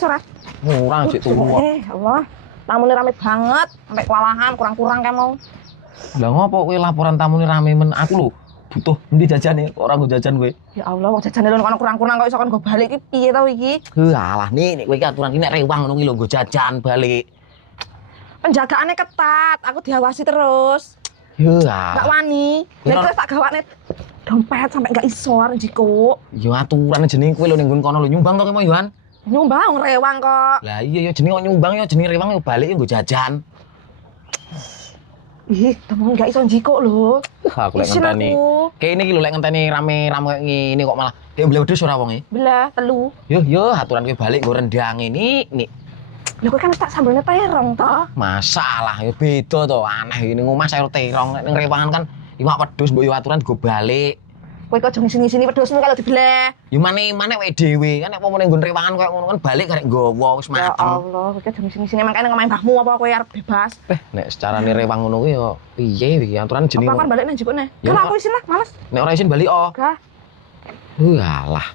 sore. Murah sik turu. Allah. Tamune rame banget, sampai kewalahan, kurang-kurang kayak mau. Lah ngopo kowe laporan tamune rame men aku lho butuh endi jajane kok ora nggo jajan kowe. Ya Allah, wong jajane lho kono kurang-kurang kok iso kon go balik iki piye to iki? Alah nek kowe iki aturan iki nek rewang ngono ki lho nggo jajan balik. Penjagaannya ketat, aku diawasi terus. Gak wani. Nek terus tak gawane dompet sampai gak iso arek jiko. Ya aturan jenenge kowe lho ning nggon kono lho nyumbang to kowe mau Yohan. Nyumbang rewang kok. Lah iya ya jenenge kok nyumbang ya jenenge rewang ya balik ya nggo jajan. Ih, temen gak iso jiko lho. Aku lek ngenteni. Kayak ini lho lek ngenteni rame-rame ngene kok malah kayak beli wedhus ora wonge. Belah, telu. Yo aturan kowe balik nggo rendang ini. Lha kowe kan tak sambalnya terong toh. Masalah ya beda to aneh ini ngomah sayur terong ning rewangan kan iwak wedhus mbok yo aturan go balik. Kowe kok aja ngisi-ngisini wedhusmu kalau dibelah. Ya mane wek dhewe kan nek pomone nggon rewangan koyo ngono kan balik karek nggawa wis Ya mateng. Allah, kowe aja ngisi-ngisini makane ngomong mbahmu apa kowe arep bebas. Nek secarane rewang ngono kuwi yo piye iki aturan jenenge. Apa kan balik nang jikone? Ya, Kan aku isin lah, males. Nek ora isin balik oh. Gak. Walah.